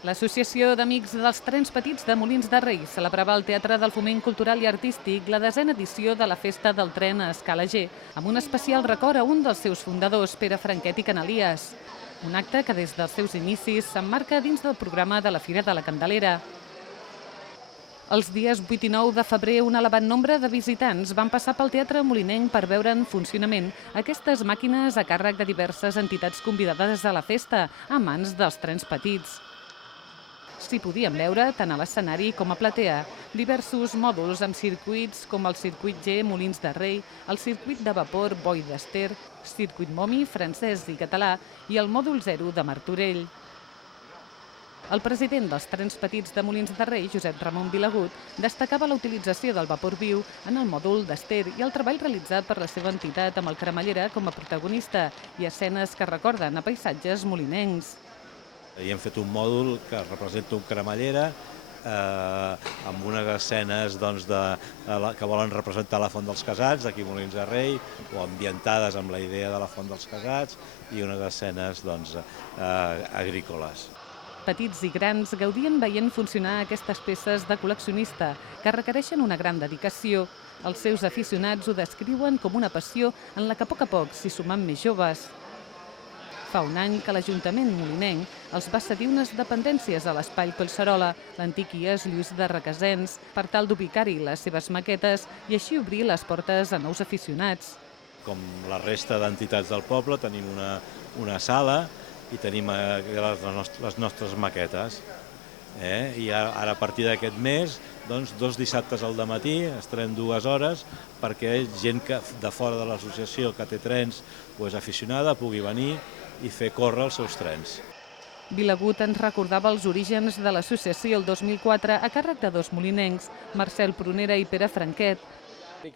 L'Associació d'Amics dels Trens Petits de Molins de Rei celebrava al Teatre del Foment Cultural i Artístic la 10a edició de la Festa del Tren a escala G, amb un especial record a un dels seus fundadors, Pere Franquet i Canalies. Un acte que des dels seus inicis s'emmarca dins del programa de la Fira de la Candelera. Els dies 8 i 9 de febrer, un elevat nombre de visitants van passar pel Teatre Molinenc per veure en funcionament aquestes màquines a càrrec de diverses entitats convidades a la festa, a mans dels trens petits. S'hi podien veure, tant a l'escenari com a platea, diversos mòduls amb circuits com el circuit G Molins de Rei, el circuit de vapor Boi d'Ester, circuit Momi francès i català i el mòdul 0 de Martorell. El president dels Trens Petits de Molins de Rei, Josep Ramon Vilagut, destacava la utilització del vapor viu en el mòdul d'Ester i el treball realitzat per la seva entitat amb el Cremallera com a protagonista i escenes que recorden a paisatges molinencs. I hem fet un mòdul que representa un cremallera amb unes escenes que volen representar la Font dels Casats, d'aquí Molins de Rei, o ambientades amb la idea de la Font dels Casats, i unes escenes agrícoles. Petits i grans gaudien veient funcionar aquestes peces de col·leccionista que requereixen una gran dedicació. Els seus aficionats ho descriuen com una passió en la que a poc s'hi sumen més joves. Fa un any que l'Ajuntament molinenc els va cedir unes dependències a l'Espai Collserola, l'antic IES Lluís de Requesens, per tal d'ubicar-hi les seves maquetes i així obrir les portes a nous aficionats. Com la resta d'entitats del poble, tenim una sala i tenim les nostres maquetes. I ara a partir d'aquest mes, 2 dissabtes al dematí, estarem 2 hores perquè gent de fora de l'associació que té trens o és aficionada pugui venir i fer córrer els seus trens. Vilagut ens recordava els orígens de l'associació el 2004 a càrrec de 2 molinencs, Marcel Prunera i Pere Franquet.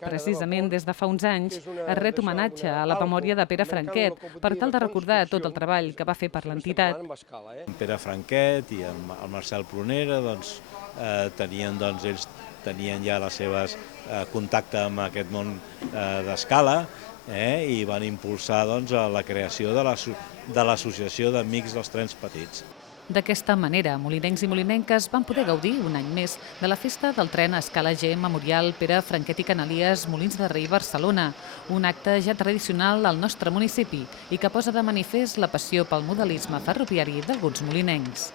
Precisament des de fa uns anys es ret homenatge a la memòria de Pere Franquet per tal de recordar tot el treball que va fer per l'entitat. Pere Franquet i el Marcel Prunera ells tenien ja les seves contacte amb aquest món d'escala i van impulsar la creació de l'Associació d'Amics dels Trens Petits. D'aquesta manera, molinencs i molinenques van poder gaudir un any més de la Festa del Tren a escala G Memorial Pere Franquet i Canalies Molins de Rei, Barcelona, un acte ja tradicional al nostre municipi i que posa de manifest la passió pel modelisme ferroviari d'alguns molinencs.